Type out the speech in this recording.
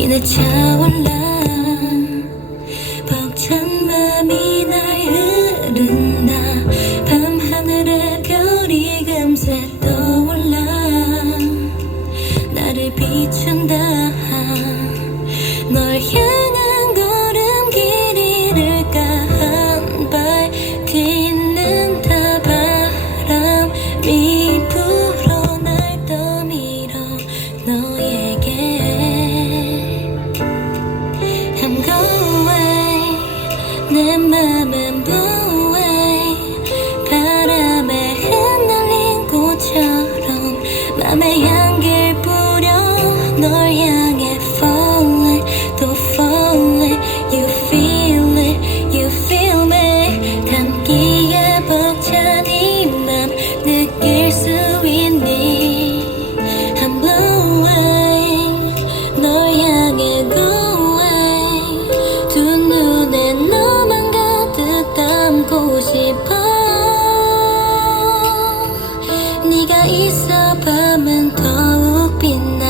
你的家，我来。 내 맘은 불 네가 있어 밤은 더욱 빛나.